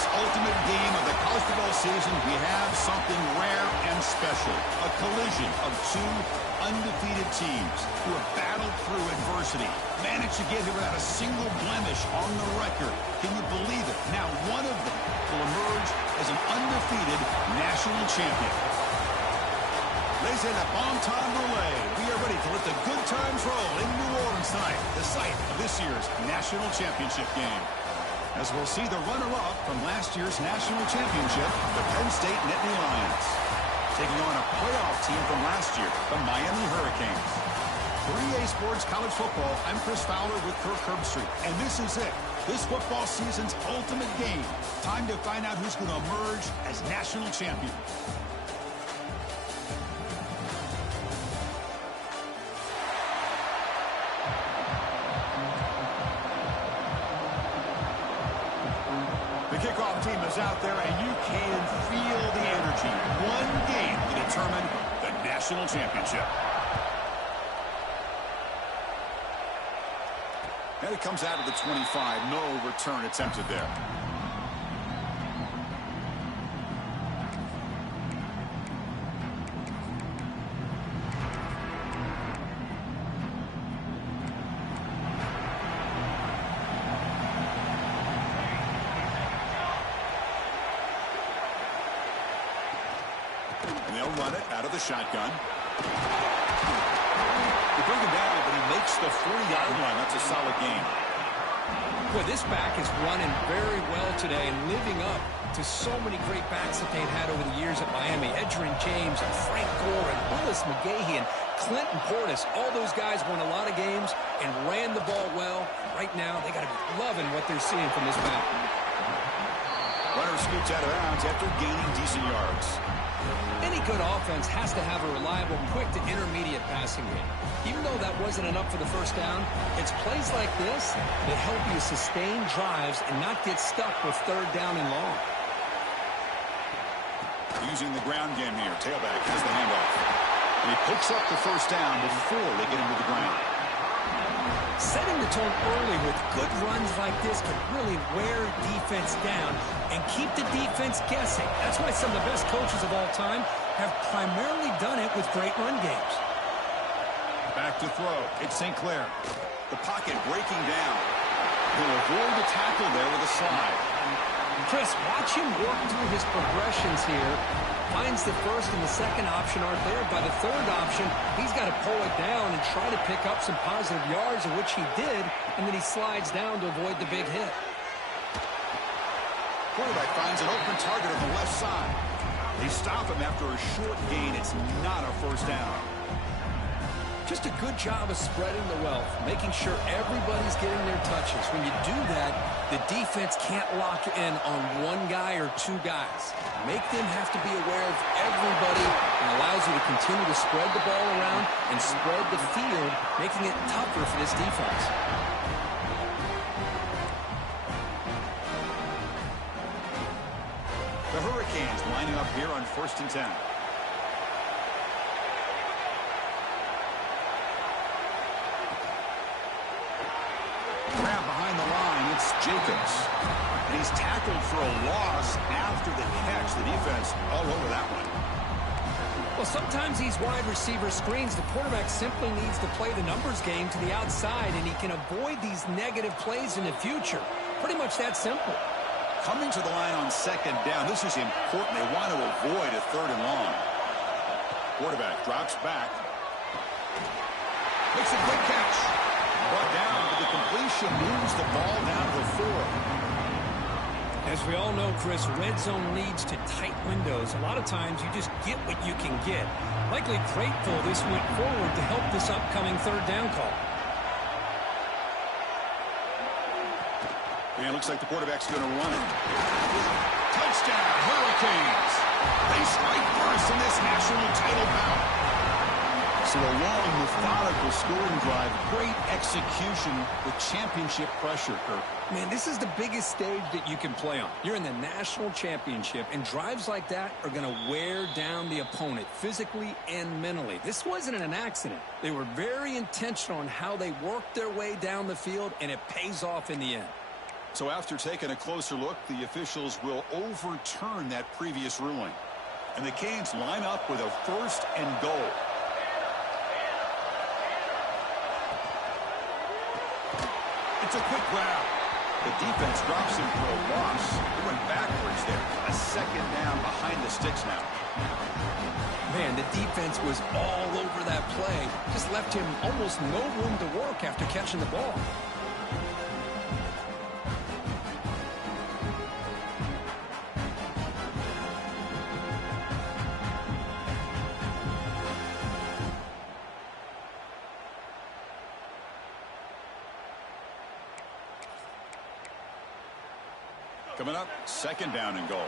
this ultimate game of the college football season, we have something rare and special. A collision of two undefeated teams who have battled through adversity, managed to get here without a single blemish on the record. Can you believe it? Now one of them will emerge as an undefeated national champion. Ladies and gentlemen, bon temps relay. We are ready to let the good times roll in New Orleans tonight, the site of this year's national championship game. As we'll see the runner-up from last year's national championship, the Penn State Nittany Lions, taking on a playoff team from last year, the Miami Hurricanes. 3A Sports College Football, I'm Chris Fowler with Kirk Herbstreit, and this is it. This football season's ultimate game. Time to find out who's going to emerge as national champion. Kickoff team is out there, and you can feel the energy. One game to determine the national championship. And it comes out of the 25. No return attempted there. And they'll run it out of the shotgun. They bring him down, but he makes the 40-yard line. That's a solid game. Well, this back is running very well today and living up to so many great backs that they've had over the years at Miami. Edgerrin James and Frank Gore and Willis McGahee and Clinton Portis. All those guys won a lot of games and ran the ball well. Right now, they got to be loving what they're seeing from this back. Runner scoots out of bounds after gaining decent yards. Any good offense has to have a reliable, quick to intermediate passing game. Even though that wasn't enough for the first down, it's plays like this that help you sustain drives and not get stuck with third down and long. Using the ground game here. Tailback has the handoff. And he picks up the first down before they get him to the ground. Setting the tone early with good runs like this can really wear defense down and keep the defense guessing. That's why some of the best coaches of all time have primarily done it with great run games. Back to throw. It's St. Clair. The pocket breaking down. He'll avoid the tackle there with a slide. Chris, watch him work through his progressions here. Finds the first and the second option aren't there. By the third option, he's got to pull it down and try to pick up some positive yards, of which he did, and then he slides down to avoid the big hit. Quarterback finds an open target on the left side. They stop him after a short gain. It's not a first down. Just a good job of spreading the wealth, making sure everybody's getting their touches. When you do that, the defense can't lock in on one guy or two guys. Make them have to be aware of everybody and allows you to continue to spread the ball around and spread the field, making it tougher for this defense. The Hurricanes lining up here on 1st and 10. Grab behind the line, it's Jacobs. And he's tackled for a loss after the catch. The defense all over that one. Well, sometimes these wide receiver screens, the quarterback simply needs to play the numbers game to the outside, and he can avoid these negative plays in the future. Pretty much that simple. Coming to the line on 2nd down, this is important. They want to avoid a 3rd and long. Quarterback drops back. Makes a quick catch. Brought down, but the completion moves the ball down to 4. As we all know, Chris, red zone leads to tight windows. A lot of times you just get what you can get. Likely grateful this went forward to help this upcoming 3rd down call. And it looks like the quarterback's going to run it. Touchdown, Hurricanes. They strike first in this national title bout. So a long, methodical scoring drive, great execution with championship pressure, Kirk. Man, this is the biggest stage that you can play on. You're in the national championship, and drives like that are going to wear down the opponent physically and mentally. This wasn't an accident. They were very intentional on how they worked their way down the field, and it pays off in the end. So after taking a closer look, the officials will overturn that previous ruling. And the Canes line up with a 1st and goal. It's a quick grab. The defense drops him for a loss. It went backwards there. A 2nd down behind the sticks now. Man, the defense was all over that play. Just left him almost no room to work after catching the ball. Coming up, 2nd down and goal.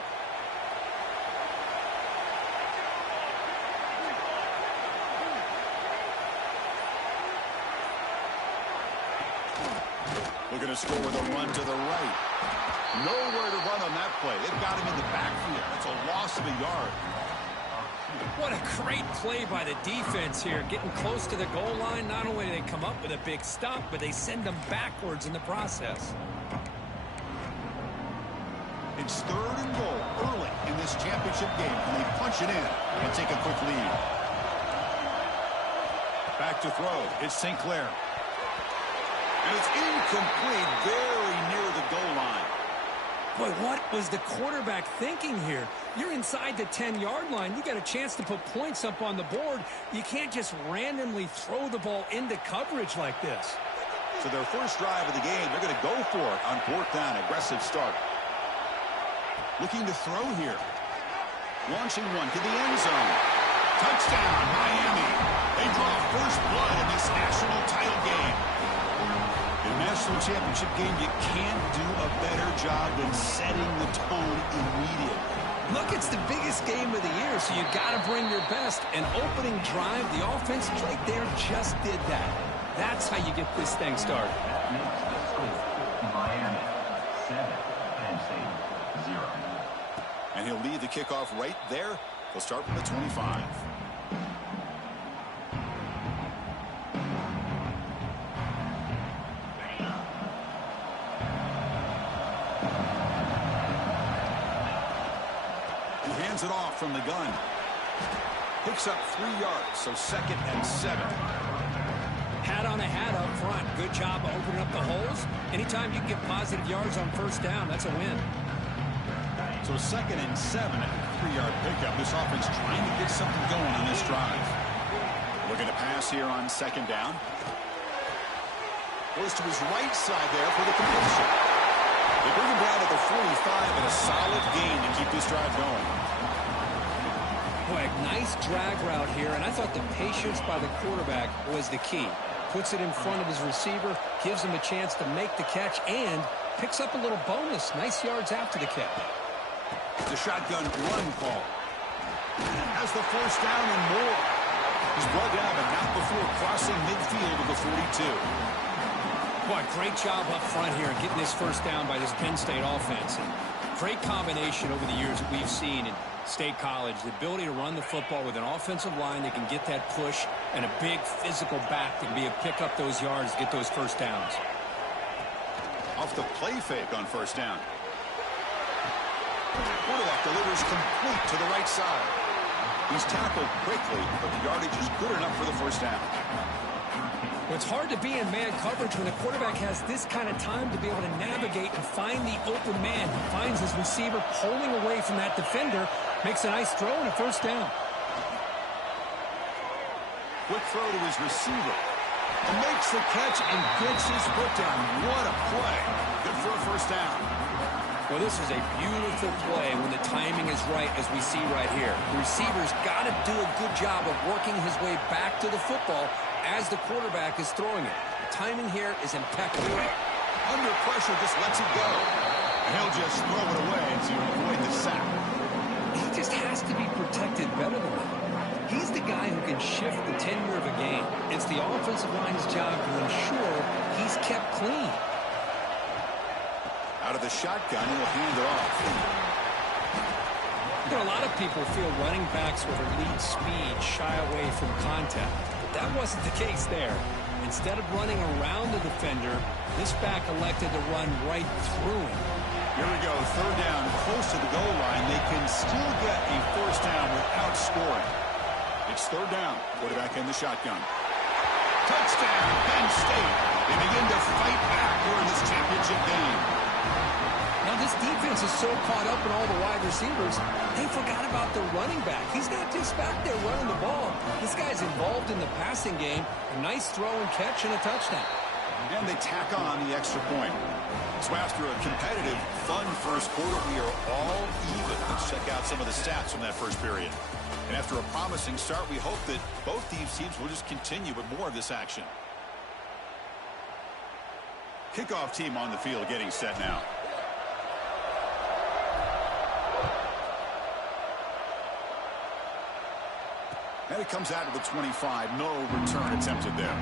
Looking to score with a run to the right. Nowhere to run on that play. They've got him in the backfield. That's a loss of a yard. What a great play by the defense here. Getting close to the goal line, not only do they come up with a big stop, but they send them backwards in the process. It's 3rd and goal early in this championship game, and they punch it in and take a quick lead. Back to throw. It's St. Clair. And it's incomplete, very near the goal line. Boy, what was the quarterback thinking here? You're inside the 10-yard line. You got a chance to put points up on the board. You can't just randomly throw the ball into coverage like this. So their first drive of the game, they're going to go for it on 4th down. Aggressive start. Looking to throw here. Launching one to the end zone. Touchdown, Miami. They draw first blood in this national title game. In a national championship game, you can't do a better job than setting the tone immediately. Look, it's the biggest game of the year, so you got to bring your best. An opening drive, the offense right there just did that. That's how you get this thing started. Miami 7, Penn State 0. And he'll lead the kickoff right there. He'll start from the 25. He hands it off from the gun. Picks up 3 yards, so 2nd and 7. Hat on a hat up front. Good job of opening up the holes. Anytime you can get positive yards on 1st down, that's a win. So 2nd and 7 at a 3-yard pickup. This offense trying to get something going on this drive. Looking to pass here on 2nd down. Goes to his right side there for the completion. They bring him down at the 45 and a solid gain to keep this drive going. Boy, nice drag route here, and I thought the patience by the quarterback was the key. Puts it in front of his receiver, gives him a chance to make the catch, and picks up a little bonus. Nice yards after the catch. The shotgun run call. Has the 1st down and more. He's brought down, but not before crossing midfield of the 42. Boy, great job up front here getting this 1st down by this Penn State offense. And great combination over the years that we've seen in State College. The ability to run the football with an offensive line that can get that push and a big physical back that can be able to pick up those yards to get those 1st downs. Off the play fake on 1st down. Quarterback delivers complete to the right side. He's tackled quickly, but the yardage is good enough for the 1st down. Well, it's hard to be in man coverage when the quarterback has this kind of time to be able to navigate and find the open man. He finds his receiver pulling away from that defender, makes a nice throw and a 1st down. Quick throw to his receiver. And makes the catch and gets his foot down. What a play. Good for a 1st down. Well, this is a beautiful play when the timing is right, as we see right here. The receiver's got to do a good job of working his way back to the football as the quarterback is throwing it. The timing here is impeccable. Under pressure, just lets it go. And he'll just throw it away to avoid the sack. He just has to be protected better than that. He's the guy who can shift the tenure of a game. It's the offensive line's job to ensure he's kept clean. Out of the shotgun, he'll hand it off. You know, a lot of people feel running backs with elite speed shy away from contact. But that wasn't the case there. Instead of running around the defender, this back elected to run right through him. Here we go, third down, close to the goal line. They can still get a first down without scoring. It's third down. Quarterback in the shotgun. Touchdown, Penn State. They begin to fight back here in this championship game. Now this defense is so caught up in all the wide receivers, they forgot about the running back. He's not just back there running the ball. This guy's involved in the passing game. A nice throw and catch and a touchdown. And they tack on the extra point. So after a competitive, fun first quarter, we are all even. Let's check out some of the stats from that first period. And after a promising start, we hope that both these teams will just continue with more of this action. Kickoff team on the field getting set now. And it comes out to the 25. No return attempted there.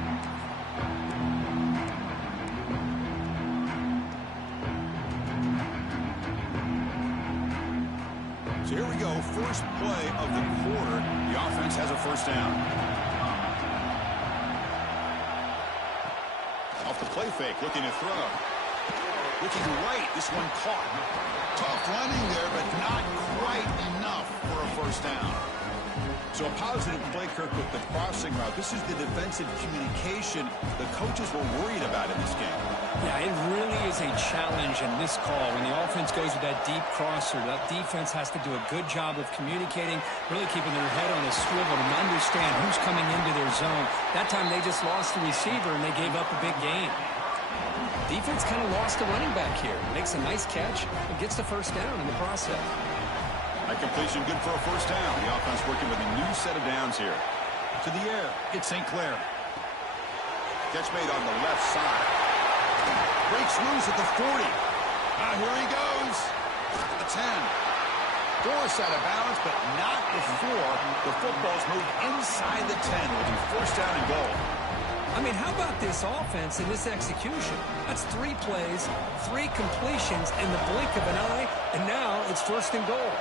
So here we go, first play of the quarter. The offense has a first down. Off the play fake, looking to throw. Looking right, this one caught. Tough running there, but not quite enough for a first down. So a positive play, Kirk, with the crossing route. This is the defensive communication the coaches were worried about in this game. Yeah, it really is a challenge in this call. When the offense goes with that deep crosser, that defense has to do a good job of communicating, really keeping their head on a swivel and understand who's coming into their zone. That time they just lost the receiver and they gave up a big gain. Defense kind of lost the running back here. Makes a nice catch and gets the first down in the process. That completion good for a first down. The offense working with a new set of downs here. To the air, it's St. Clair. Catch made on the left side. Breaks loose at the 40. Here he goes. At the 10. Forced out of bounds, but not before the football's moved inside the 10. Will be first down and goal. I mean, how about this offense and this execution? That's 3 plays, 3 completions in the blink of an eye, and now it's first and goal.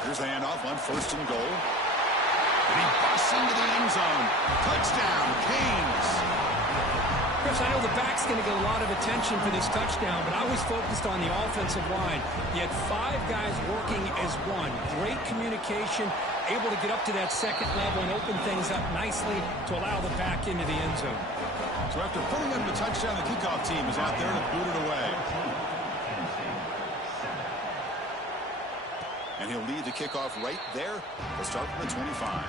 Here's the handoff on first and goal. And he busts into the end zone. Touchdown, Canes. Chris, I know the back's going to get a lot of attention for this touchdown, but I was focused on the offensive line. You had 5 guys working as one. Great communication, able to get up to that second level and open things up nicely to allow the back into the end zone. So after putting up the touchdown, the kickoff team is out there to boot it away. And he'll lead the kickoff right there. They'll start from the 25.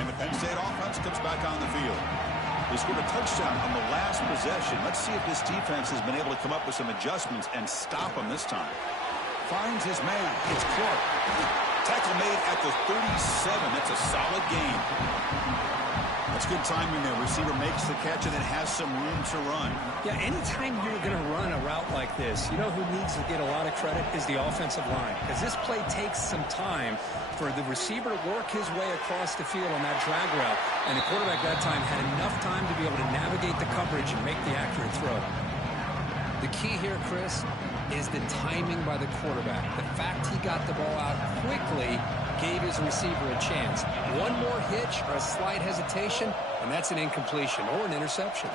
And the Penn State offense comes back on the field. They scored a touchdown on the last possession. Let's see if this defense has been able to come up with some adjustments and stop them this time. Finds his man. It's Clark. Tackle made at the 37. That's a solid gain. That's good timing there. Receiver makes the catch and it has some room to run. Yeah, anytime you're going to run a route like this, you know who needs to get a lot of credit is the offensive line. Because this play takes some time for the receiver to work his way across the field on that drag route. And the quarterback that time had enough time to be able to navigate the coverage and make the accurate throw. The key here, Chris, is the timing by the quarterback. The fact he got the ball out quickly gave his receiver a chance. One more hitch or a slight hesitation, and that's an incompletion or an interception.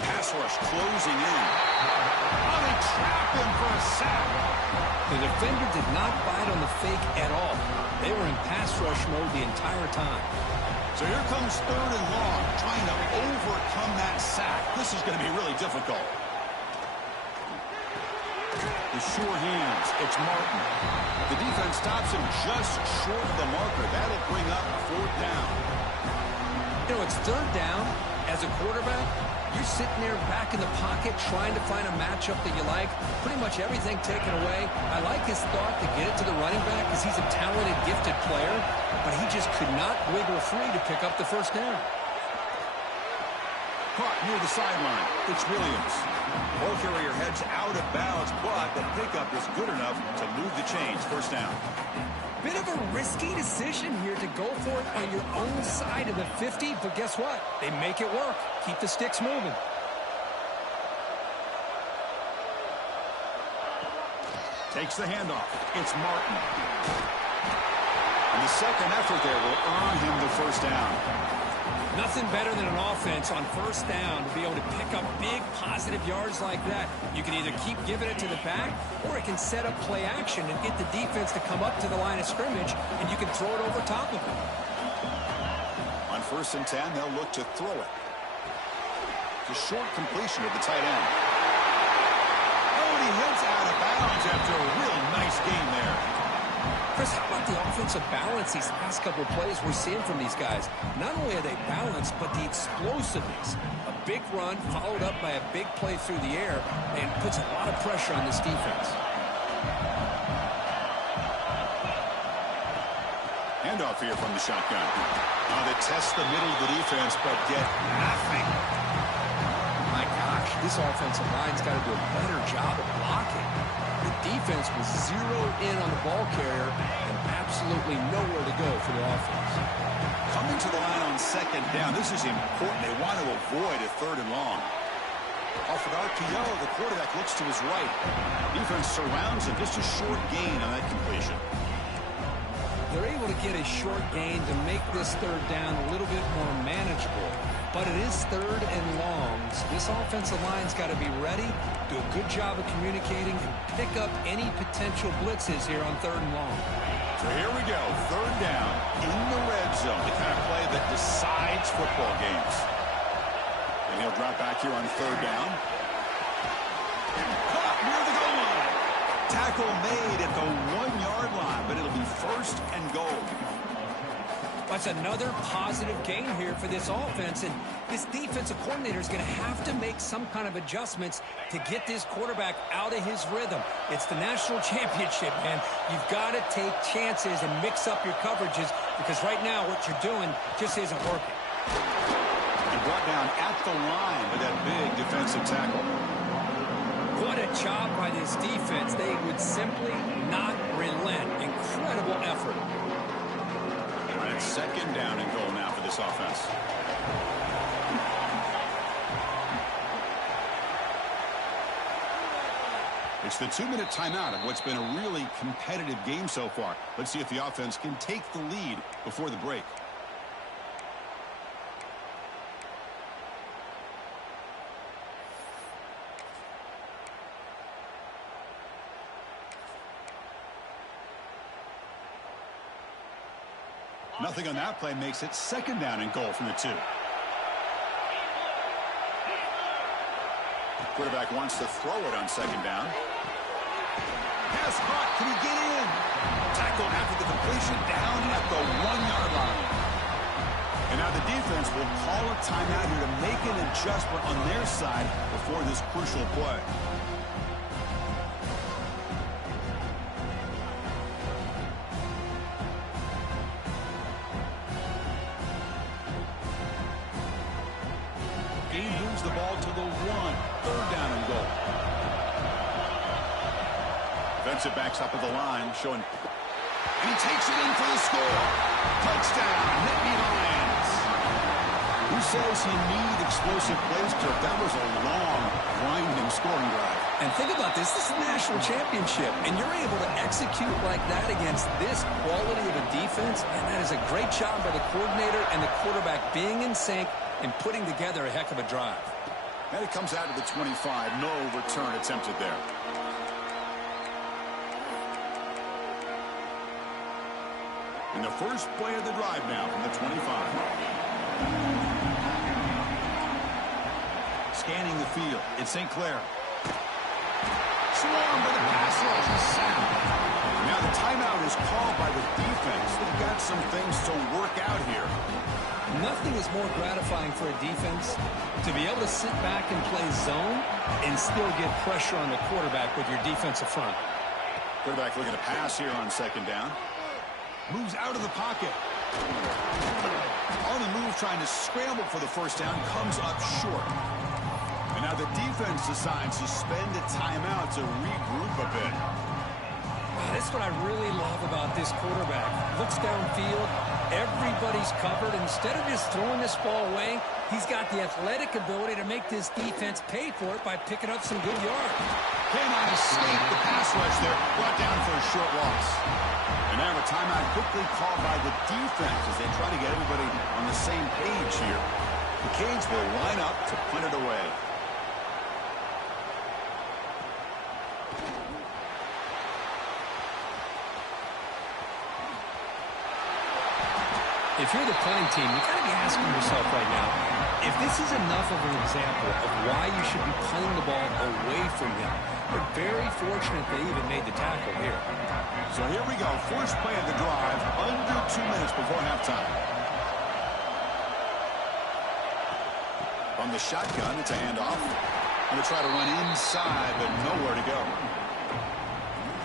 Pass rush closing in. Oh, they trap him for a sack. The defender did not bite on the fake at all. They were in pass rush mode the entire time. So here comes third and long, trying to overcome that sack. This is going to be really difficult. The sure hands, it's Martin. The defense stops him just short of the marker. That'll bring up fourth down. You know, it's third down. As a quarterback, you're sitting there back in the pocket trying to find a matchup that you like. Pretty much everything taken away. I like his thought to get it to the running back because he's a talented, gifted player, but he just could not wiggle free to pick up the first down. Caught near the sideline. It's Williams. Ball carrier heads out of bounds, but the pickup is good enough to move the chains. First down. Bit of a risky decision here to go for it on your own side of the 50, but guess what? They make it work. Keep the sticks moving. Takes the handoff. It's Martin. And the second effort there will earn him the first down. Nothing better than an offense on first down to be able to pick up big positive yards like that. You can either keep giving it to the back, or it can set up play action and get the defense to come up to the line of scrimmage, and you can throw it over top of them. On 1st and 10, they'll look to throw it. The short completion of the tight end. Oh, and he hits out of bounds after a real nice game there. Chris, how about the offensive balance these past couple of plays we're seeing from these guys? Not only are they balanced, but the explosiveness. A big run followed up by a big play through the air and puts a lot of pressure on this defense. Handoff here from the shotgun. They test the middle of the defense, but get nothing. My gosh, this offensive line's got to do a better job of blocking. The defense was zeroed in on the ball carrier and absolutely nowhere to go for the offense. Coming to the line on 2nd down, this is important. They want to avoid a 3rd and long. Off an RPO, the quarterback looks to his right. Defense surrounds him. Just a short gain on that completion. They're able to get a short gain to make this 3rd down a little bit more manageable. But it is 3rd and long. So this offensive line's got to be ready, do a good job of communicating, and pick up any potential blitzes here on 3rd and long. So here we go, 3rd down in the red zone, the kind of play that decides football games. And he'll drop back here on 3rd down. Caught near the goal line. Tackle made at the 1-yard line, but it'll be 1st and goal. That's another positive gain here for this offense, and this defensive coordinator is going to have to make some kind of adjustments to get this quarterback out of his rhythm. It's the national championship, man. You've got to take chances and mix up your coverages, because right now what you're doing just isn't working. And brought down at the line with that big defensive tackle. What a job by this defense. They would simply not relent. Incredible effort. 2nd down and goal now for this offense. It's the 2-minute timeout of what's been a really competitive game so far. Let's see if the offense can take the lead before the break. Nothing on that play makes it 2nd down and goal from the 2. Quarterback wants to throw it on 2nd down. Pass caught. Can he get in? Tackled after the completion down at the 1-yard line. And now the defense will call a timeout here to make an adjustment on their side before this crucial play. Moves the ball to the 1. 3rd down and goal. Defensive backs up at the line, showing. And he takes it in for the score. Touchdown, Natty Lions. Who says you need explosive plays, Kirk? That was a long, grinding scoring drive. And think about this. This is the national championship, and you're able to execute like that against this quality of a defense, and that is a great job by the coordinator and the quarterback being in sync and putting together a heck of a drive. And it comes out of the 25. No return attempted there. And the first play of the drive now from the 25. Scanning the field. It's St. Clair. Swarmed by the pass rush. Now the timeout is called by the defense. They've got some things to work out here. Nothing is more gratifying for a defense to be able to sit back and play zone and still get pressure on the quarterback with your defensive front. Quarterback looking to pass here on 2nd down. Moves out of the pocket. On the move, trying to scramble for the 1st down, comes up short. And now the defense decides to spend a timeout to regroup a bit. That's what I really love about this quarterback. Looks downfield, everybody's covered. Instead of just throwing this ball away, he's got the athletic ability to make this defense pay for it by picking up some good yards. Cannot escape the pass rush there. Brought down for a short loss. And now a timeout quickly called by the defense as they try to get everybody on the same page here. The Canes will line up to punt it away. If you're the punting team, you got to be asking yourself right now, if this is enough of an example of why you should be punting the ball away from him. They're very fortunate they even made the tackle here. So here we go. First play of the drive, under 2 minutes before halftime. From the shotgun, it's a handoff. Going to try to run inside, but nowhere to go.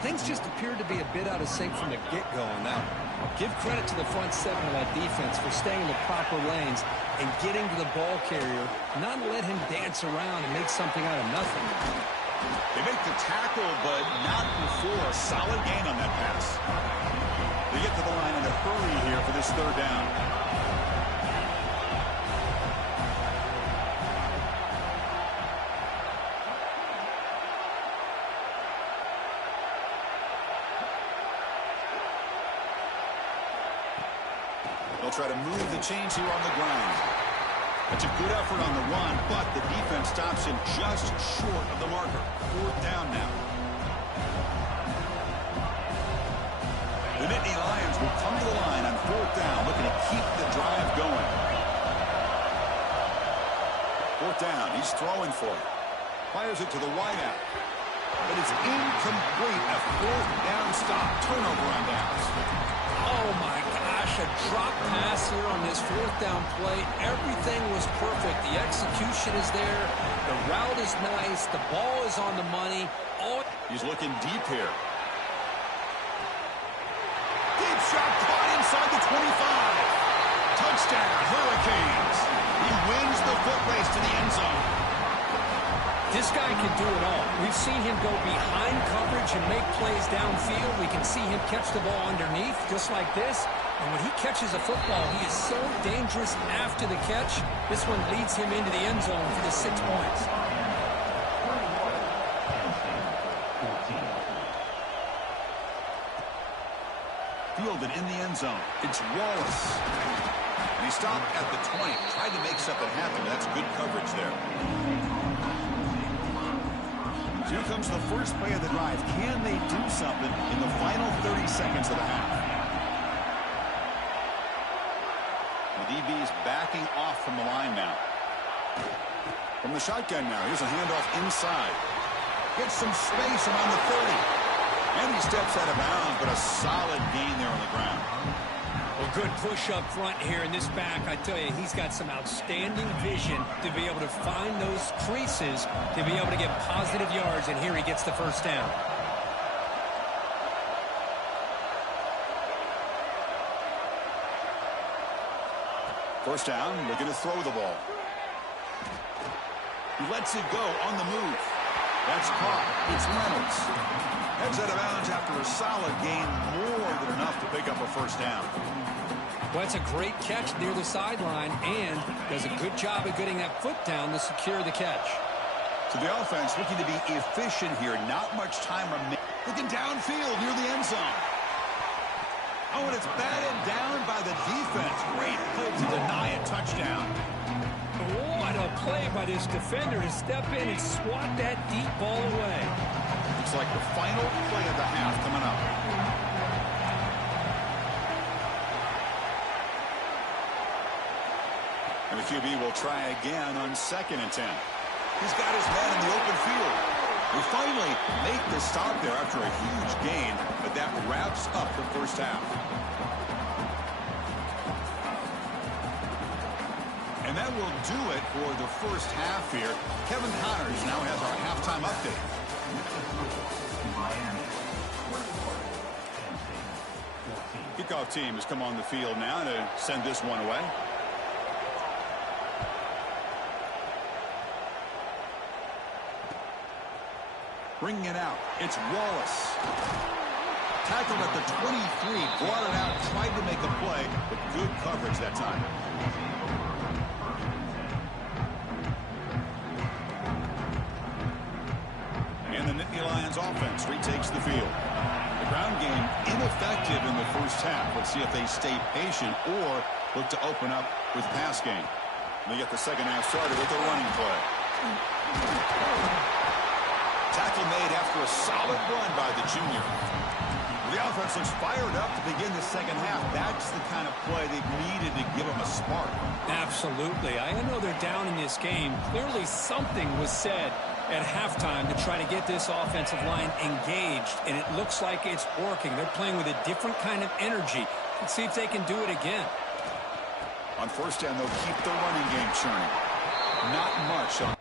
Things just appeared to be a bit out of sync from the get-go on that one. Give credit to the front seven of that defense for staying in the proper lanes and getting to the ball carrier, not let him dance around and make something out of nothing. They make the tackle, but not before a solid gain on that pass. They get to the line in a hurry here for this third down. They'll try to move the chains here on the ground. It's a good effort on the run, but the defense stops him just short of the marker. Fourth down now. The Nittany Lions will come to the line on fourth down, looking to keep the drive going. Fourth down, he's throwing for it. Fires it to the wideout. But it's incomplete. A fourth down stop. Turnover on downs. Oh, my gosh, a drop pass here on this fourth down play. Everything was perfect. The execution is there. The route is nice. The ball is on the money. He's looking deep here. Deep shot caught inside the 25. Touchdown, Hurricanes. He wins the foot race to the end zone. This guy can do it all. We've seen him go behind coverage and make plays downfield. We can see him catch the ball underneath, just like this. And when he catches a football, he is so dangerous after the catch. This one leads him into the end zone for the 6 points. Fielded in the end zone. It's Wallace. And he stopped at the 20. Tried to make something happen. That's good coverage there. Here comes the first play of the drive. Can they do something in the final 30 seconds of the half? The DB is backing off from the line now. From the shotgun now. Here's a handoff inside. Gets some space around the 30. And he steps out of bounds, but a solid gain there on the ground. Well, good push up front here in this back. I tell you, he's got some outstanding vision to be able to find those creases, to be able to get positive yards, and here he gets the first down. First down, looking to throw the ball. He lets it go on the move. That's caught. It's Reynolds. Heads out of bounds after a solid gain, more than enough to pick up a first down. Well, it's a great catch near the sideline and does a good job of getting that foot down to secure the catch. So the offense looking to be efficient here. Not much time remaining. Looking downfield near the end zone. Oh, and it's batted down by the defense. Great play to deny a touchdown. What a play by this defender to step in and swat that deep ball away. Looks like the final play of the half coming up. And the QB will try again on 2nd and 10. He's got his man in the open field. We finally make the stop there after a huge gain, but that wraps up the first half. And that will do it for the first half here. Kevin Connors now has our halftime update. Kickoff team has come on the field now to send this one away. Bringing it out, it's Wallace. Tackled at the 23, brought it out, tried to make a play, but good coverage that time. And the Nittany Lions offense retakes the field. The ground game ineffective in the first half. Let's see if they stay patient or look to open up with pass game. They get the second half started with a running play. Tackle made after a solid run by the junior. The offense looks fired up to begin the second half. That's the kind of play they've needed to give them a spark. Absolutely. I know they're down in this game. Clearly something was said at halftime to try to get this offensive line engaged, and it looks like it's working. They're playing with a different kind of energy. Let's see if they can do it again. On first down, they'll keep the running game churning. Not much on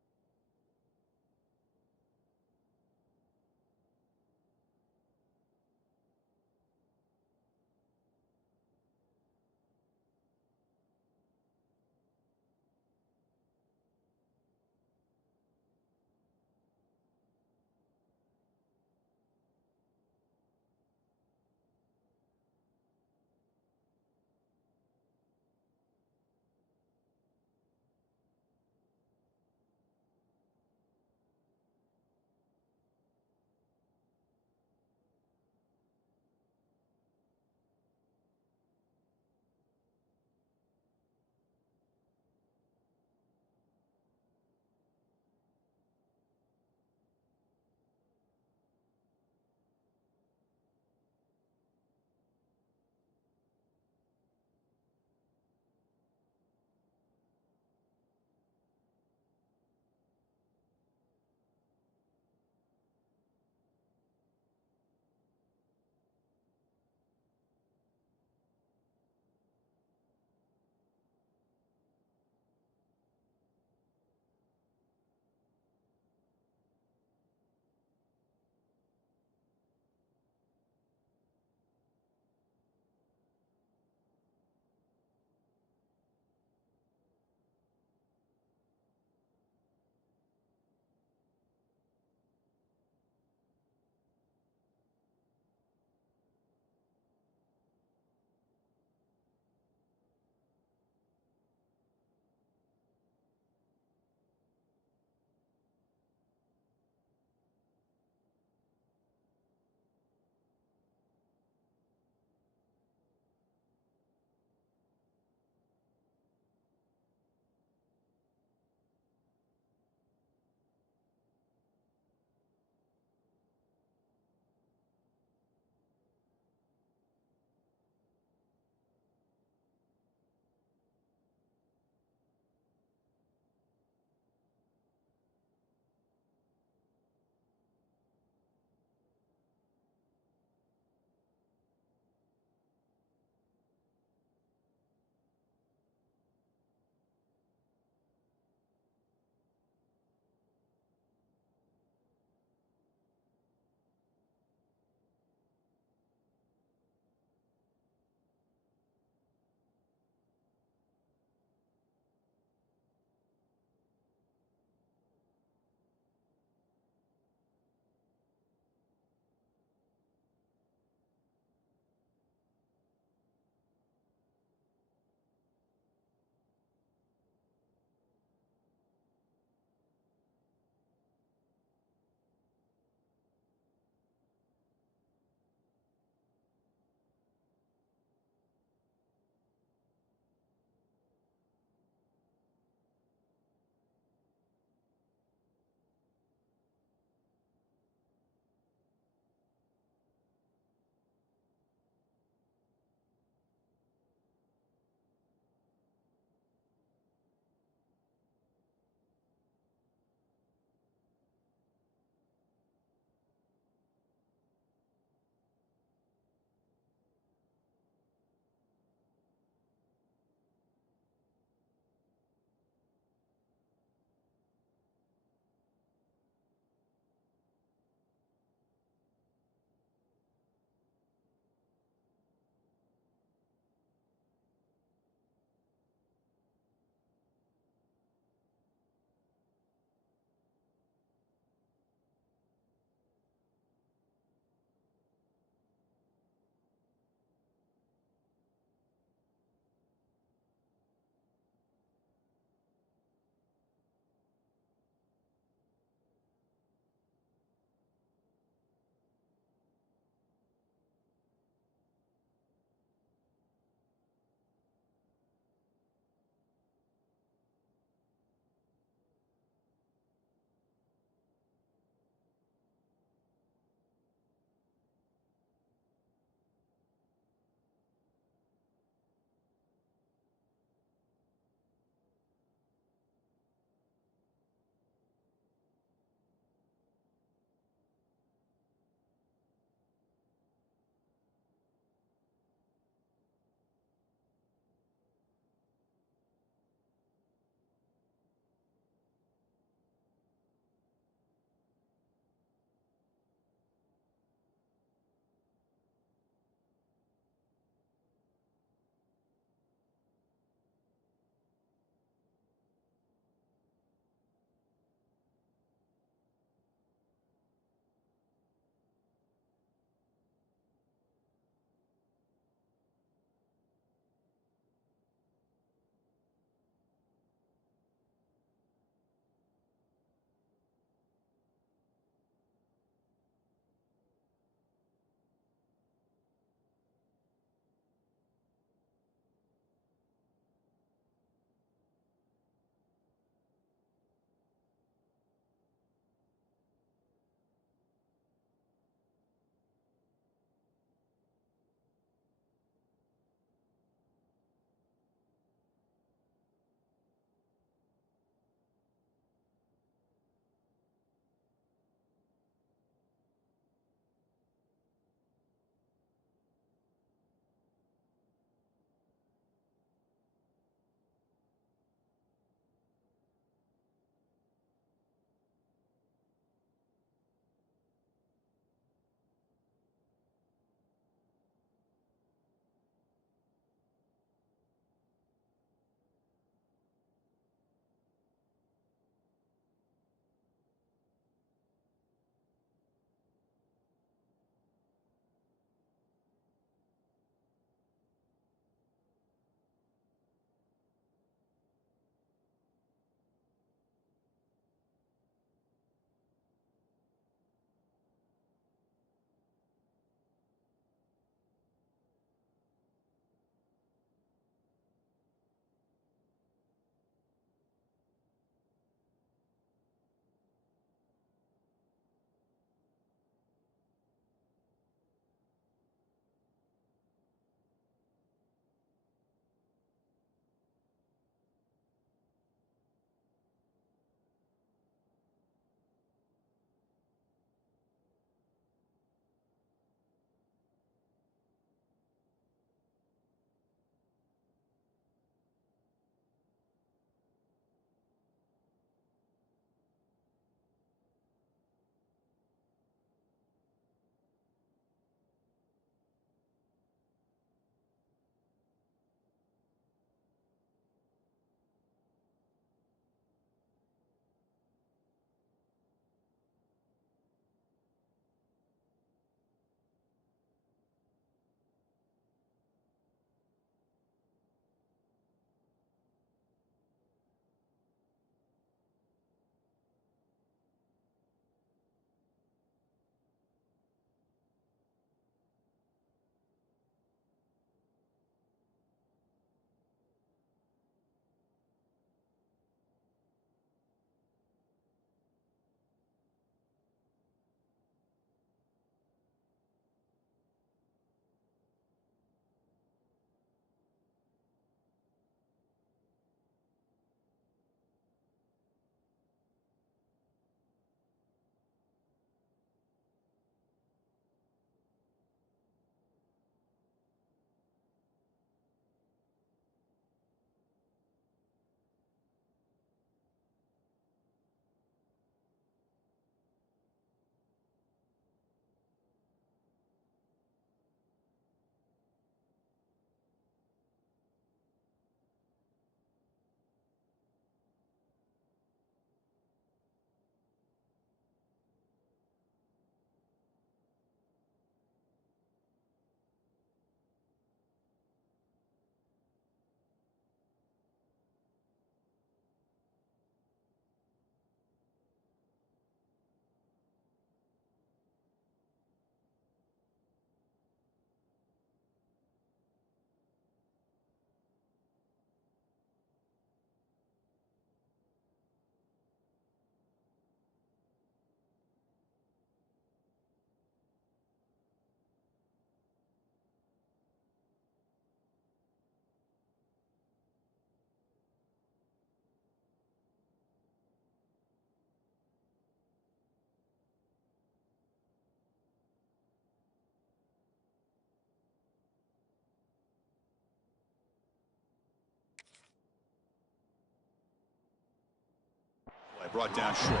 Brought down short.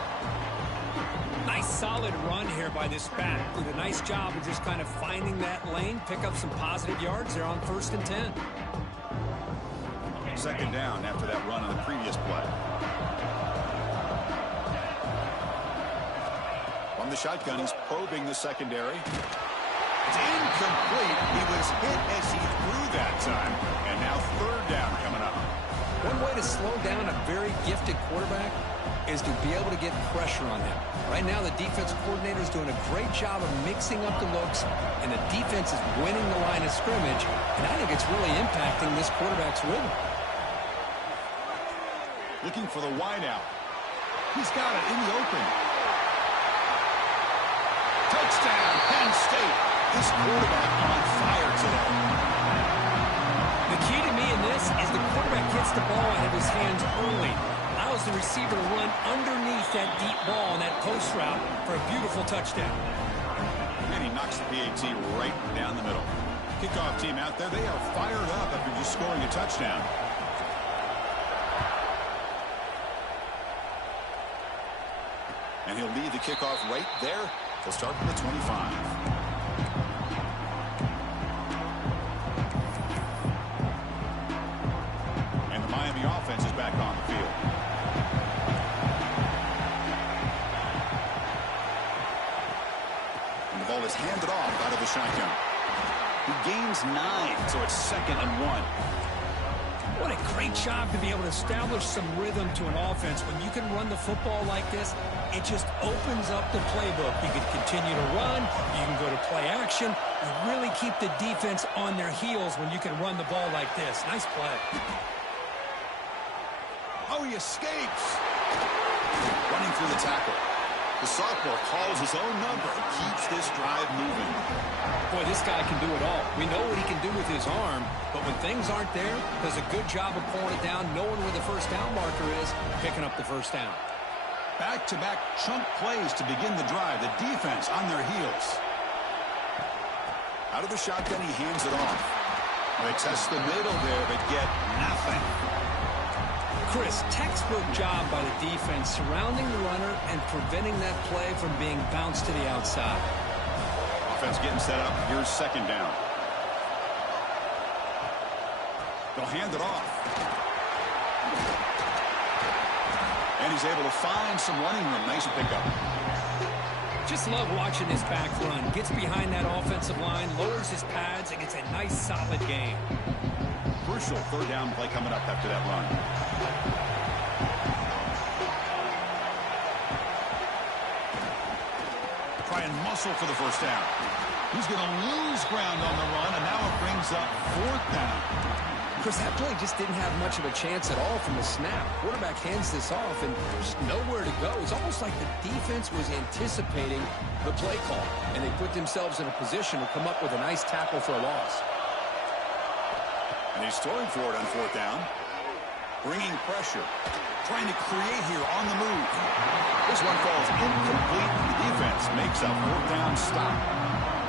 Nice solid run here by this back. Did a nice job of just kind of finding that lane, pick up some positive yards there on 1st and 10. Second down after that run on the previous play. On the shotgun, he's probing the secondary. It's incomplete. He was hit as he threw that time. And now 3rd down coming up. One way to slow down a very gifted quarterback is to be able to get pressure on him. Right now, the defense coordinator is doing a great job of mixing up the looks, and the defense is winning the line of scrimmage, and I think it's really impacting this quarterback's rhythm. Looking for the wideout. He's got it in the open. Touchdown, Penn State. This quarterback on fire today. The key to me in this is the quarterback gets the ball out of his hands early, allows the receiver to run underneath that deep ball on that post route for a beautiful touchdown. And he knocks the PAT right down the middle. Kickoff team out there, they are fired up after just scoring a touchdown. And he'll lead the kickoff right there. He'll start from the 25. And the Miami offense is back on the field. And the ball is handed off out of the shotgun. He gains 9, so it's 2nd and 1. What a great job to be able to establish some rhythm to an offense. When you can run the football like this, it just opens up the playbook. You can continue to run. You can go to play action. You really keep the defense on their heels when you can run the ball like this. Nice play. Oh, he escapes. Running through the tackle. The sophomore calls his own number and keeps this drive moving. Boy, this guy can do it all. We know what he can do with his arm, but when things aren't there, does a good job of pulling it down, knowing where the first down marker is, picking up the first down. Back-to-back chunk plays to begin the drive. The defense on their heels. Out of the shotgun, he hands it off. They test the middle there, but get nothing. Chris, textbook job by the defense surrounding the runner and preventing that play from being bounced to the outside. Offense getting set up. Here's 2nd down. They'll hand it off. And he's able to find some running room. Nice pickup. Just love watching this back run. Gets behind that offensive line, lowers his pads, and gets a nice solid gain. Crucial 3rd down play coming up after that run. Try and muscle for the first down. He's going to lose ground on the run, and now it brings up 4th down. Chris, that play just didn't have much of a chance at all from the snap. Quarterback hands this off, and there's nowhere to go. It's almost like the defense was anticipating the play call, and they put themselves in a position to come up with a nice tackle for a loss. And he's throwing for it on 4th down. Bringing pressure. Trying to create here on the move. This one falls incomplete. The defense makes a 4th down stop.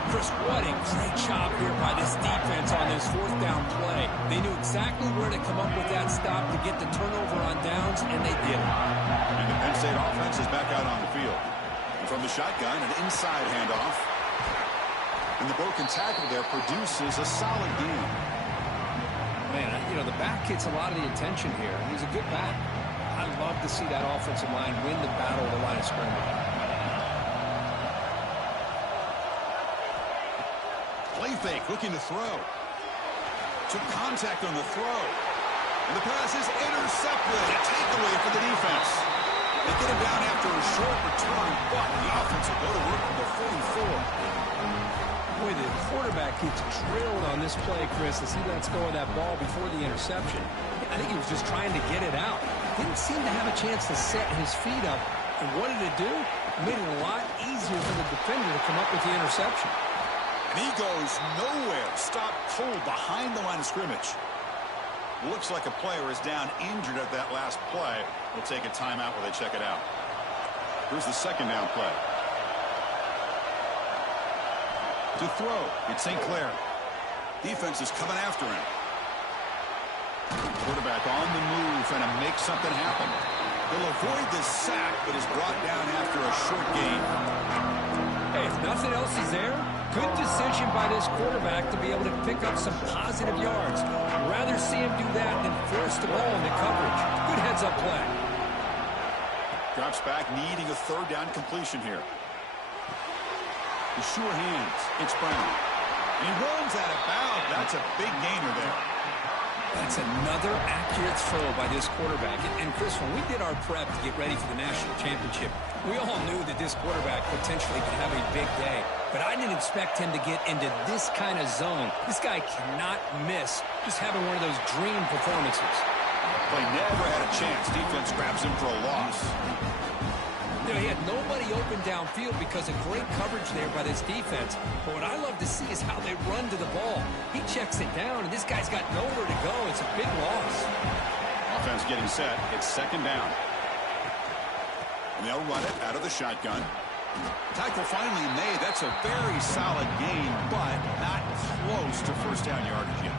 Chris, what a great job here by this defense on this 4th down play. They knew exactly where to come up with that stop to get the turnover on downs, and they did it. And the Penn State offense is back out on the field. And from the shotgun, an inside handoff. And the broken tackle there produces a solid gain. Man, you know, the back gets a lot of the attention here. He's a good back. I'd love to see that offensive line win the battle of the line of scrimmage. Play fake, looking to throw. Took contact on the throw. And the pass is intercepted. A takeaway for the defense. They get him down after a short return, but the offense will go to work from the 44. Boy, the quarterback gets drilled on this play, Chris, as he lets go of that ball before the interception. I think he was just trying to get it out. Didn't seem to have a chance to set his feet up. And what did it do? It made it a lot easier for the defender to come up with the interception. And he goes nowhere. Stopped cold behind the line of scrimmage. Looks like a player is down injured at that last play. We'll take a timeout while they check it out. Here's the 2nd down play. To throw, it's St. Clair. Defense is coming after him. Quarterback on the move, trying to make something happen. He'll avoid the sack, but is brought down after a short gain. Hey, if nothing else is there, good decision by this quarterback to be able to pick up some positive yards. Rather see him do that than force the ball into coverage. Good heads-up play. Drops back, needing a third down completion here. The sure hands. It's Brown. And he runs out of bounds. That's a big gainer there. That's another accurate throw by this quarterback. And Chris, when we did our prep to get ready for the national championship, we all knew that this quarterback potentially could have a big day. But I didn't expect him to get into this kind of zone. This guy cannot miss just having one of those dream performances. Play never had a chance. Defense grabs him for a loss. You know, he had nobody open downfield because of great coverage there by this defense. But what I love to see is how they run to the ball. He checks it down, and this guy's got nowhere to go. It's a big loss. Offense getting set. It's second down. And they'll run it out of the shotgun. Tackle finally made. That's a very solid gain, but not close to first down yardage yet.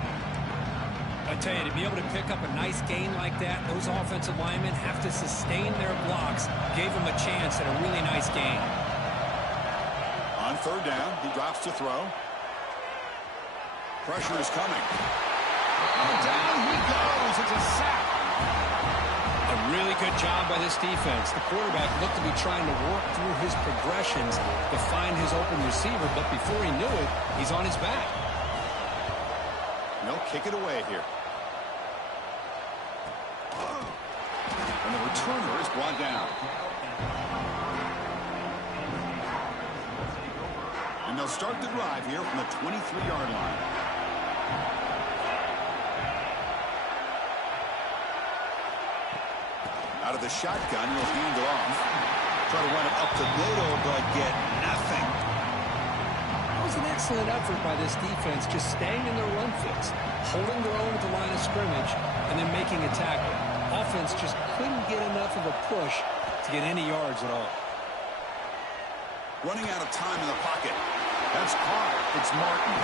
I tell you, to be able to pick up a nice gain like that, those offensive linemen have to sustain their blocks. Gave him a chance at a really nice gain. On third down, he drops to throw. Pressure is coming. And down he goes. It's a sack. A really good job by this defense. The quarterback looked to be trying to work through his progressions to find his open receiver, but before he knew it, he's on his back. They'll kick it away here. And the returner is brought down. And they'll start the drive here from the 23-yard line. Out of the shotgun, he'll hand it off. Try to run it up the middle, but get nothing. That was an excellent effort by this defense, just staying in their run fits, holding their own at the line of scrimmage, and then making a tackle. Offense just couldn't get enough of a push to get any yards at all. Running out of time in the pocket. That's caught. It's Martin.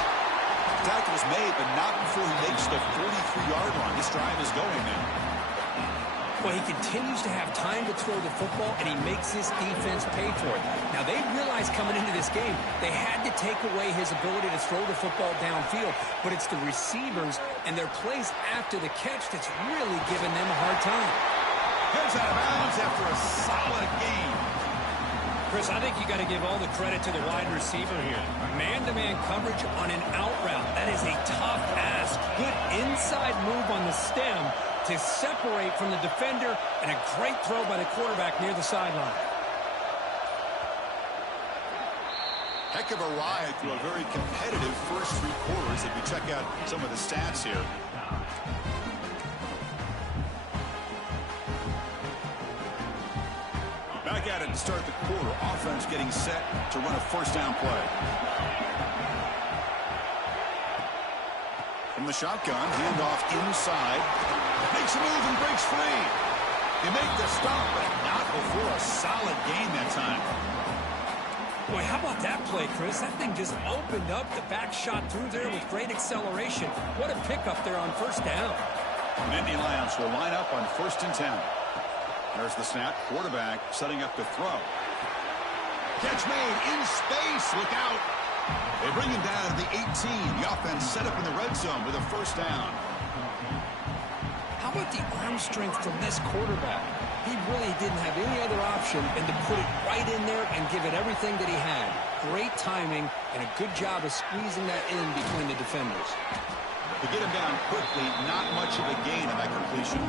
Tackle's made, but not before he makes the 43-yard line. This drive is going now. Well, he continues to have time to throw the football, and he makes his defense pay for it. Now, they realized coming into this game, they had to take away his ability to throw the football downfield, but it's the receivers and their plays after the catch that's really giving them a hard time. Gets out of bounds after a solid game. Chris, I think you got to give all the credit to the wide receiver here. Man-to-man coverage on an out route. That is a tough ask. Good inside move on the stem to separate from the defender, and a great throw by the quarterback near the sideline. Heck of a ride through a very competitive first three quarters if you check out some of the stats here. Back at it to start the quarter. Offense getting set to run a first down play. From the shotgun, handoff inside. Makes a move and breaks free. They make the stop, but not before a solid gain that time. Boy, how about that play, Chris? That thing just opened up. The back shot through there with great acceleration. What a pickup there on first down. Nittany Lions will line up on 1st and 10. There's the snap. Quarterback setting up to throw. Catch made in space. Look out. They bring him down to the 18. The offense set up in the red zone with a first down. How about the arm strength from this quarterback? He really didn't have any other option than to put it right in there and give it everything that he had. Great timing and a good job of squeezing that in between the defenders. To get him down quickly, not much of a gain on that completion.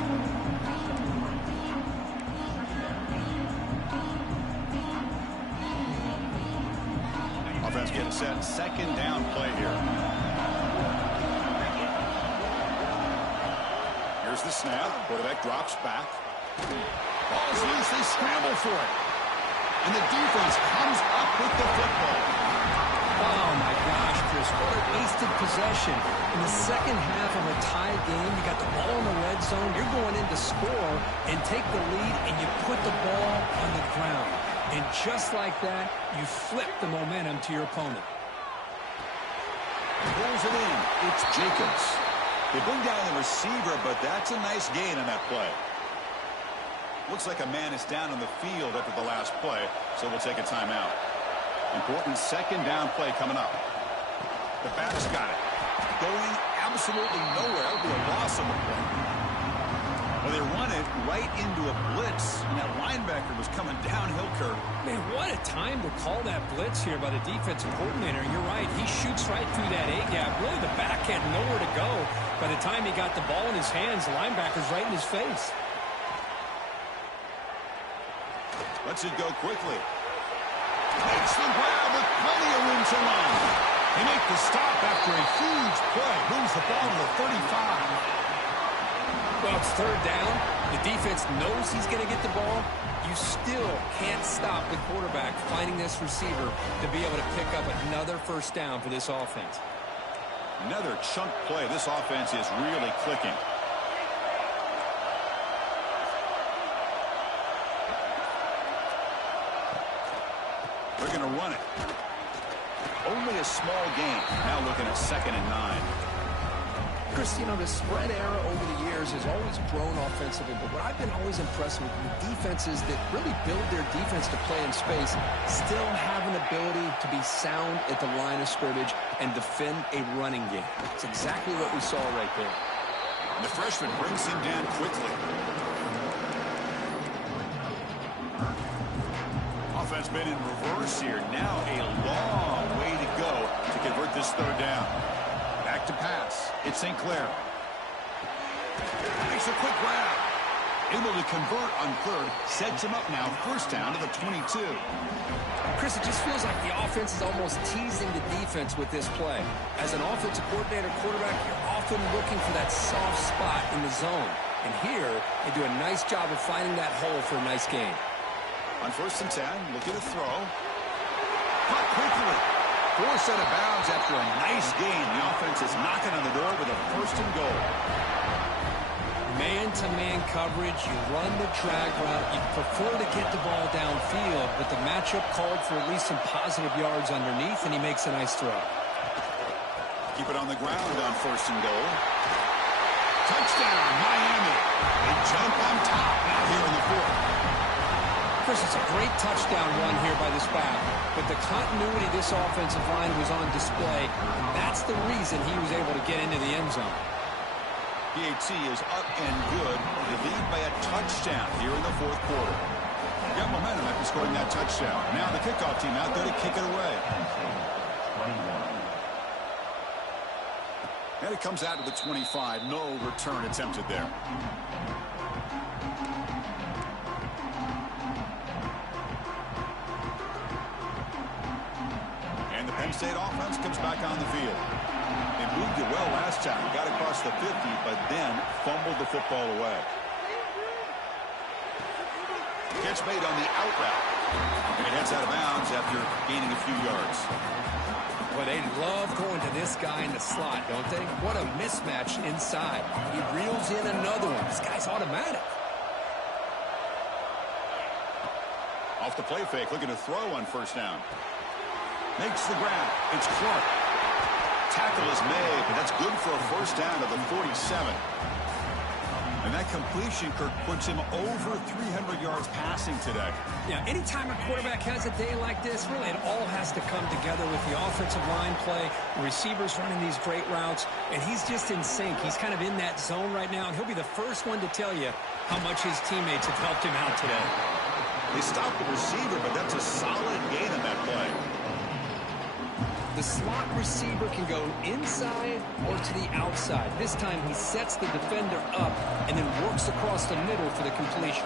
Offense getting set. Second down play here. Here's the snap. Quarterback drops back. Ball's loose. They scramble for it. And the defense comes up with the football. Oh, my gosh, Chris. What a wasted possession. In the second half of a tie game, you got the ball in the red zone. You're going in to score and take the lead, and you put the ball on the ground. And just like that, you flip the momentum to your opponent. Pulls it in. It's Jacobs. They bring down the receiver, but that's a nice gain on that play. Looks like a man is down on the field after the last play, so we'll take a timeout. Important second down play coming up. The back's got it. Going absolutely nowhere. That would be a loss on the play. Well, they run it right into a blitz, and that linebacker was coming downhill, Kurt. Man, what a time to call that blitz here by the defensive coordinator. You're right. He shoots right through that A-gap. Really, the back had nowhere to go. By the time he got the ball in his hands, the linebacker's right in his face. Lets it go quickly. Makes the grab with plenty of room to run. They make the stop after a huge play. Moves the ball to the 35. Well, it's third down. The defense knows he's going to get the ball. You still can't stop the quarterback finding this receiver to be able to pick up another first down for this offense. Another chunk play. This offense is really clicking. They're going to run it. Only a small gain. Now looking at 2nd and 9. Chris, you know, the spread era over the years has always grown offensively, but what I've been always impressed with defenses that really build their defense to play in space still have an ability to be sound at the line of scrimmage and defend a running game. It's exactly what we saw right there. And the freshman brings him down quickly. Offense been in reverse here. Now a long way to go to convert this third down. Back to pass. It's St. Clair. Makes a quick grab. Able to convert on third. Sets him up now. First down to the 22. Chris, it just feels like the offense is almost teasing the defense with this play. As an offensive coordinator quarterback, you're often looking for that soft spot in the zone. And here, they do a nice job of finding that hole for a nice gain. On 1st and 10, looking to throw. Caught quickly. Forced out of bounds after a nice gain. The offense is knocking on the door with a 1st and goal. Man-to-man coverage, you run the drag route, you prefer to get the ball downfield, but the matchup called for at least some positive yards underneath, and he makes a nice throw. Keep it on the ground on 1st and goal. Touchdown, Miami. They jump on top now here in the 4th. Chris, it's a great touchdown run here by this back, but the continuity of this offensive line was on display, and that's the reason he was able to get into the end zone. PAT is up and good. They lead by a touchdown here in the 4th quarter. Got momentum after scoring that touchdown. Now the kickoff team out there to kick it away. And it comes out to the 25. No return attempted there. And the Penn State offense comes back on the field. They moved it well last time. Got across the 50, but then fumbled the football away. Catch made on the out route. And it heads out of bounds after gaining a few yards. Well, they love going to this guy in the slot, don't they? What a mismatch inside. He reels in another one. This guy's automatic. Off the play fake, looking to throw on 1st down. Makes the grab. It's Clark. Tackle is made, but that's good for a 1st down to the 47. And that completion, Kirk, puts him over 300 yards passing today. Yeah, anytime a quarterback has a day like this, really it all has to come together with the offensive line play, the receivers running these great routes, and he's just in sync. He's kind of in that zone right now, and he'll be the first one to tell you how much his teammates have helped him out today. They stopped the receiver, but that's a solid gain on that play. The slot receiver can go inside or to the outside. This time he sets the defender up and then works across the middle for the completion.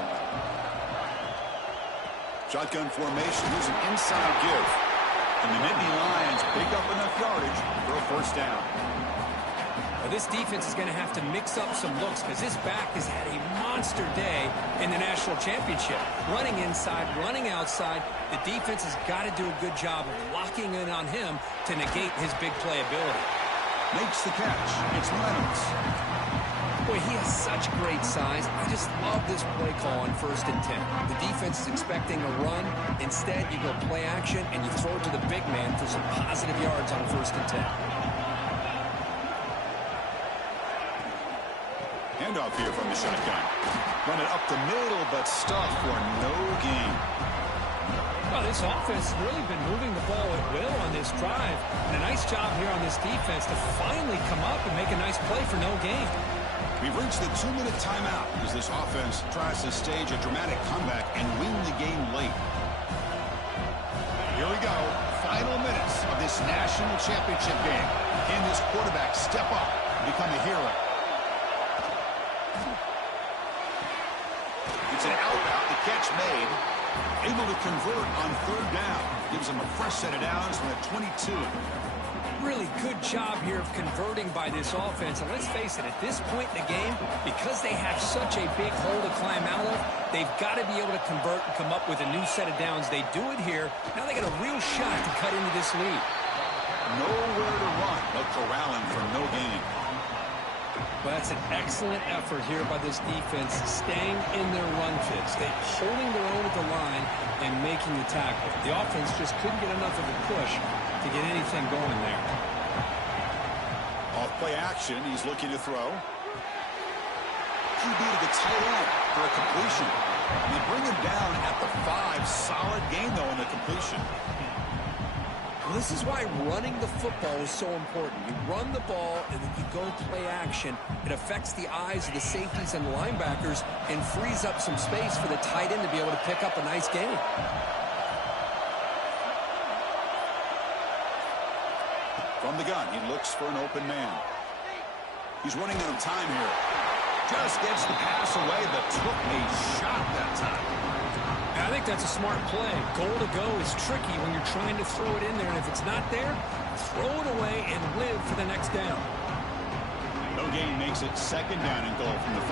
Shotgun formation. Here's an inside give. And the Nittany Lions pick up enough yardage for a 1st down. Well, this defense is going to have to mix up some looks because this back has had a monster day in the national championship. Running inside, running outside. The defense has got to do a good job of locking in on him to negate his big play ability. Makes the catch. It's Reynolds. Boy, he has such great size. I just love this play call on 1st and 10. The defense is expecting a run. Instead, you go play action and you throw it to the big man for some positive yards on 1st and 10. Handoff here from the shotgun. Run it up the middle, but stuffed for no gain. Well, this offense has really been moving the ball at will on this drive. And a nice job here on this defense to finally come up and make a nice play for no gain. We've reached the 2-minute timeout as this offense tries to stage a dramatic comeback and win the game late. Here we go. Final minutes of this national championship game. Can this quarterback step up and become a hero? It's an out-route, the catch made. Able to convert on 3rd down. Gives them a fresh set of downs from the 22. Really good job here of converting by this offense. And let's face it, at this point in the game, because they have such a big hole to climb out of, they've got to be able to convert and come up with a new set of downs. They do it here. Now they got a real shot to cut into this lead. Nowhere to run, but corralling for no gain. Well, that's an excellent effort here by this defense, staying in their run fits. They're holding their own at the line and making the tackle. The offense just couldn't get enough of a push to get anything going there. Off play action, he's looking to throw. QB to the tight end for a completion. And they bring him down at the 5. Solid gain, though, in the completion. Well, this is why running the football is so important. You run the ball, and then you go play action. It affects the eyes of the safeties and linebackers and frees up some space for the tight end to be able to pick up a nice gain. From the gun, he looks for an open man. He's running out of time here. Just gets the pass away, but took a shot that time. I think that's a smart play. Goal to go is tricky when you're trying to throw it in there, and if it's not there, throw it away and live for the next down. No gain makes it 2nd down and goal from the 5.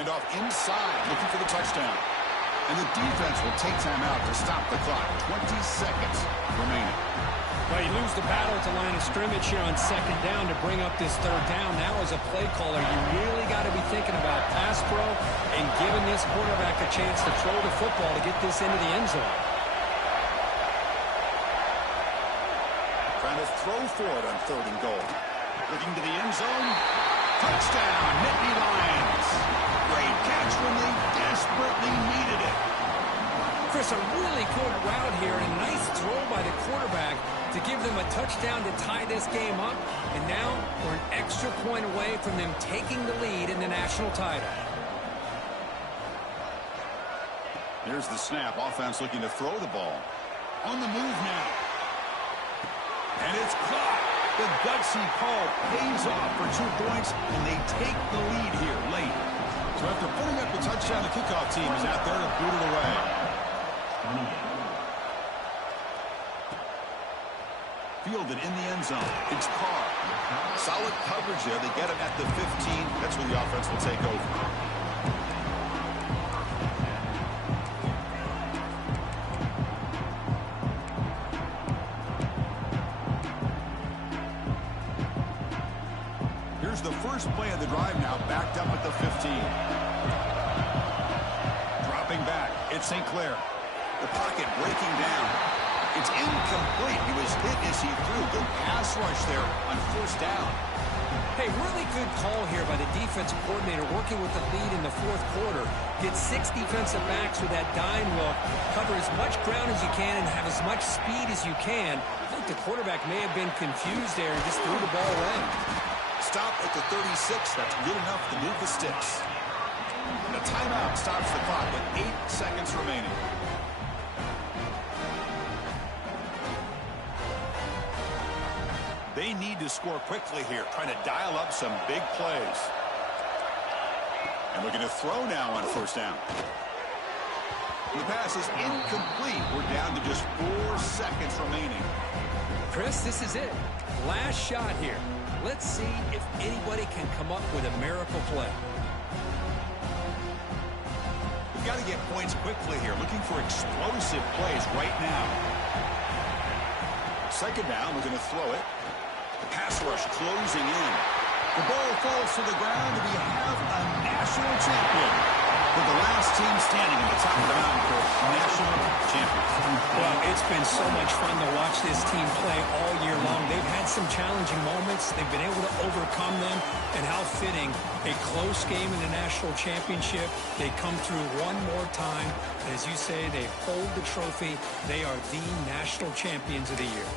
And off inside, looking for the touchdown. And the defense will take time out to stop the clock. 20 seconds remaining. Well, you lose the battle at the line of scrimmage here on 2nd down to bring up this 3rd down. Now, as a play caller, you really got to be thinking about pass pro and giving this quarterback a chance to throw the football to get this into the end zone. Trying to throw for it on 3rd and goal. Looking to the end zone. Touchdown, Natty Lions. Great catch when they desperately needed it. Chris, a really good route here and a nice throw by the quarterback to give them a touchdown to tie this game up. And now we're an extra point away from them taking the lead in the national title. Here's the snap. Offense looking to throw the ball. On the move now. And it's caught. The gutsy call pays off for 2 points, and they take the lead here late. So after putting up the touchdown, the kickoff team is out there to boot it away. Fielded in the end zone. It's Carr. Solid coverage there. They get him at the 15. That's where the offense will take over. Here's the first play of the drive now, backed up at the 15. Dropping back. It's St. Clair. The pocket breaking down. It's incomplete. He was hit as he threw. Good pass rush there on 1st down. Hey, really good call here by the defensive coordinator working with the lead in the 4th quarter. Get 6 defensive backs with that dime look. Cover as much ground as you can and have as much speed as you can. I think the quarterback may have been confused there and just threw the ball away. Stop at the 36. That's good enough to move the sticks. And a timeout stops the clock with 8 seconds remaining. They need to score quickly here, trying to dial up some big plays. And looking to throw now on 1st down. The pass is incomplete. We're down to just 4 seconds remaining. Chris, this is it. Last shot here. Let's see if anybody can come up with a miracle play. We've got to get points quickly here. Looking for explosive plays right now. 2nd down, we're going to throw it. The pass rush closing in. The ball falls to the ground, and we have a national champion. with the last team standing at the top of the mountain for national champions. Well, it's been so much fun to watch this team play all year long. They've had some challenging moments. They've been able to overcome them. And how fitting, a close game in the national championship. They come through one more time. As you say, they hold the trophy. They are the national champions of the year.